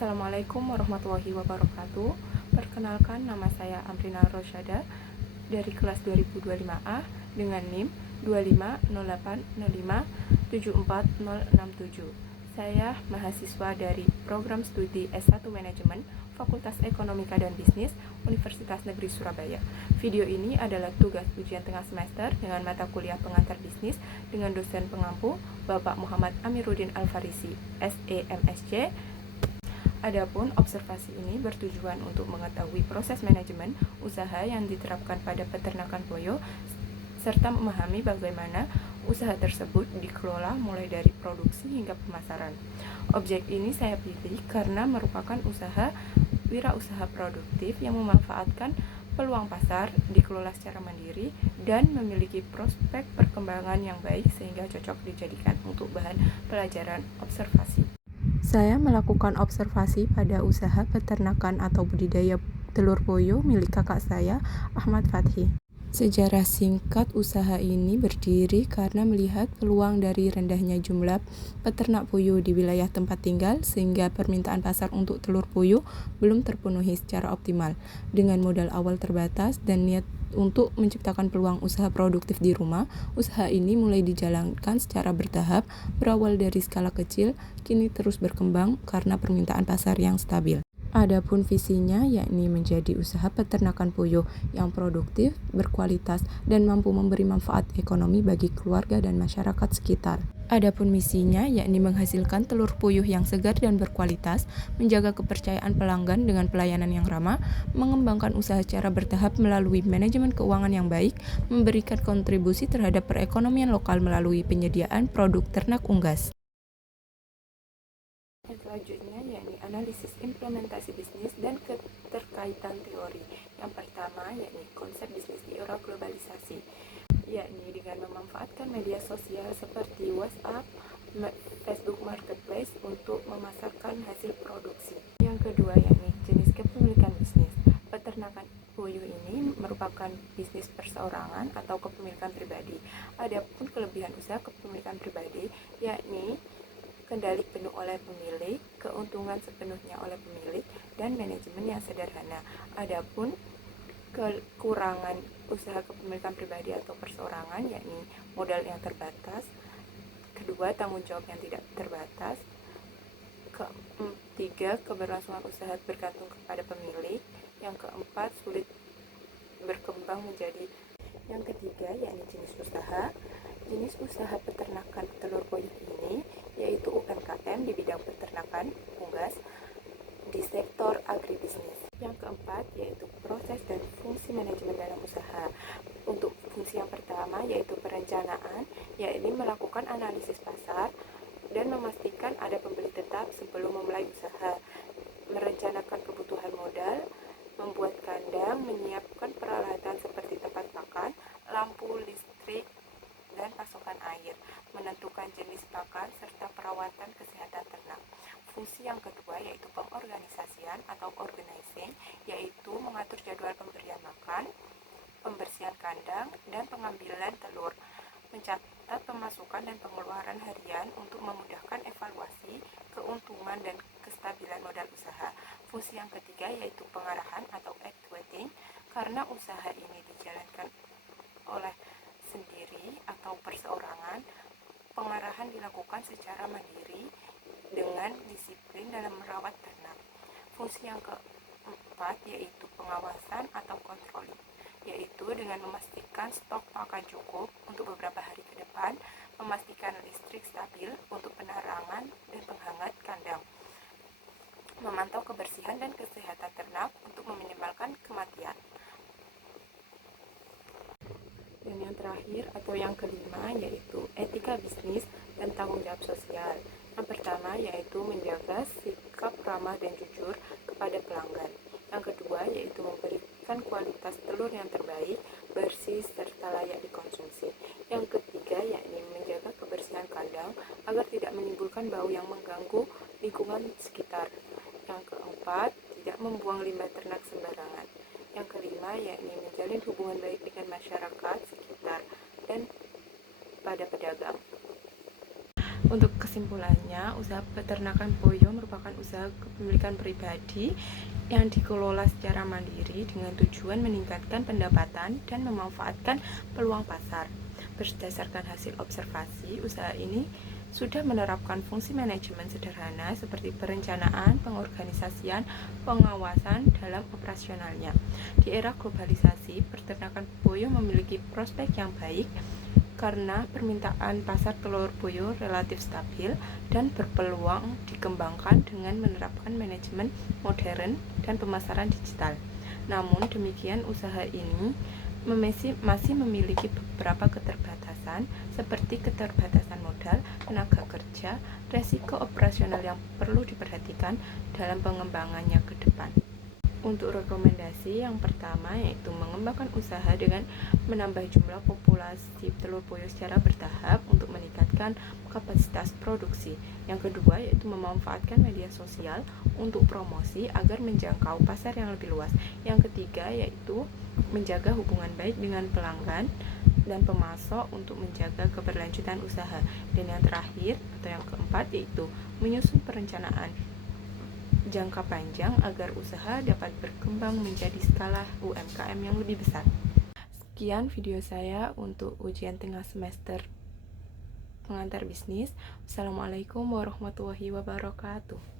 Assalamualaikum warahmatullahi wabarakatuh. Perkenalkan, nama saya Amrina Rosyada dari kelas 2025A dengan NIM 25080574067. Saya mahasiswa dari program studi S1 Manajemen Fakultas Ekonomika dan Bisnis Universitas Negeri Surabaya. Video ini adalah tugas ujian tengah semester dengan mata kuliah pengantar bisnis dengan dosen pengampu Bapak Muhammad Amiruddin Al-Farisi, SEMSC. Adapun observasi ini bertujuan untuk mengetahui proses manajemen usaha yang diterapkan pada peternakan poyo serta memahami bagaimana usaha tersebut dikelola mulai dari produksi hingga pemasaran. Objek ini saya pilih karena merupakan usaha wirausaha produktif yang memanfaatkan peluang pasar, dikelola secara mandiri, dan memiliki prospek perkembangan yang baik sehingga cocok dijadikan untuk bahan pelajaran observasi. Saya melakukan observasi pada usaha peternakan atau budidaya telur poyo milik kakak saya, Ahmad Fathi. Sejarah singkat usaha ini berdiri karena melihat peluang dari rendahnya jumlah peternak puyuh di wilayah tempat tinggal sehingga permintaan pasar untuk telur puyuh belum terpenuhi secara optimal. Dengan modal awal terbatas dan niat untuk menciptakan peluang usaha produktif di rumah, usaha ini mulai dijalankan secara bertahap, berawal dari skala kecil, kini terus berkembang karena permintaan pasar yang stabil. Adapun visinya yakni menjadi usaha peternakan puyuh yang produktif, berkualitas, dan mampu memberi manfaat ekonomi bagi keluarga dan masyarakat sekitar. Adapun misinya yakni menghasilkan telur puyuh yang segar dan berkualitas, menjaga kepercayaan pelanggan dengan pelayanan yang ramah, mengembangkan usaha secara bertahap melalui manajemen keuangan yang baik, memberikan kontribusi terhadap perekonomian lokal melalui penyediaan produk ternak unggas. Selanjutnya yakni analisis implementasi bisnis dan keterkaitan teori. Yang pertama yakni konsep bisnis di era globalisasi, yakni dengan memanfaatkan media sosial seperti WhatsApp, Facebook Marketplace untuk memasarkan hasil produksi. Yang kedua yakni jenis kepemilikan bisnis. Peternakan puyuh ini merupakan bisnis perseorangan atau kepemilikan pribadi. Adapun kelebihan usaha kepemilikan pribadi yakni kendali penuh oleh pemilik, keuntungan sepenuhnya oleh pemilik, dan manajemen yang sederhana. Adapun kekurangan usaha kepemilikan pribadi atau perseorangan yakni modal yang terbatas, kedua tanggung jawab yang tidak terbatas, ketiga keberlangsungan usaha bergantung kepada pemilik, yang keempat sulit berkembang menjadi. Yang ketiga yakni jenis usaha. Jenis usaha peternakan telur puyuh ini yaitu UMKM di bidang peternakan unggas di sektor agribisnis. Yang keempat yaitu proses dan fungsi manajemen dalam usaha. Untuk fungsi yang pertama yaitu perencanaan, yakni melakukan analisis pasar dan memastikan ada pembeli tetap sebelum memulai usaha, merencanakan kebutuhan modal, membuat kandang, menyiapkan peralatan seperti tempat pakan, lampu, listrik, dan pasokan air, menentukan jenis pakan, serta perawatan kesehatan ternak. Fungsi yang kedua yaitu pengorganisasian atau organizing, yaitu mengatur jadwal pemberian makan, pembersihan kandang, dan pengambilan telur, mencatat pemasukan dan pengeluaran harian untuk memudahkan evaluasi, keuntungan, dan kestabilan modal usaha. Fungsi yang ketiga yaitu pengarahan atau actuating, karena usaha ini dijalankan oleh sendiri atau perseorangan, pengarahan dilakukan secara mandiri dengan disiplin dalam merawat ternak. Fungsi yang keempat yaitu pengawasan atau controlling, yaitu dengan memastikan stok pakan cukup untuk beberapa hari ke depan, memastikan listrik stabil untuk penerangan dan penghangat kandang, memantau kebersihan dan kesehatan ternak untuk meminimalkan kematian. Dan yang terakhir atau yang kelima yaitu etika bisnis dan tanggung jawab sosial. Yang pertama yaitu menjaga sikap ramah dan jujur kepada pelanggan. Yang kedua yaitu memberikan kualitas telur yang terbaik, bersih, serta layak dikonsumsi. Yang ketiga yakni menjaga kebersihan kandang agar tidak menimbulkan bau yang mengganggu lingkungan sekitar. Yang keempat, tidak membuang limbah ternak sembarangan. Yang kelima yakni menjalin hubungan baik dengan masyarakat sekitar dan pada pedagang. Untuk kesimpulannya, usaha peternakan Boyo merupakan usaha kepemilikan pribadi yang dikelola secara mandiri dengan tujuan meningkatkan pendapatan dan memanfaatkan peluang pasar. Berdasarkan hasil observasi, usaha ini sudah menerapkan fungsi manajemen sederhana seperti perencanaan, pengorganisasian, pengawasan dalam operasionalnya. Di era globalisasi, peternakan Boyo memiliki prospek yang baik karena permintaan pasar telur Boyo relatif stabil dan berpeluang dikembangkan dengan menerapkan manajemen modern dan pemasaran digital. Namun demikian, usaha ini masih memiliki beberapa keterbatasan seperti keterbatasan modal, tenaga kerja, resiko operasional yang perlu diperhatikan dalam pengembangannya ke depan. Untuk rekomendasi yang pertama yaitu mengembangkan usaha dengan menambah jumlah populasi telur Boyo secara bertahap untuk meningkatkan kapasitas produksi. Yang kedua yaitu memanfaatkan media sosial untuk promosi agar menjangkau pasar yang lebih luas. Yang ketiga yaitu menjaga hubungan baik dengan pelanggan dan pemasok untuk menjaga keberlanjutan usaha. Dan yang terakhir atau yang keempat yaitu menyusun perencanaan jangka panjang agar usaha dapat berkembang menjadi skala UMKM yang lebih besar. Sekian video saya untuk ujian tengah semester pengantar bisnis. Wassalamualaikum warahmatullahi wabarakatuh.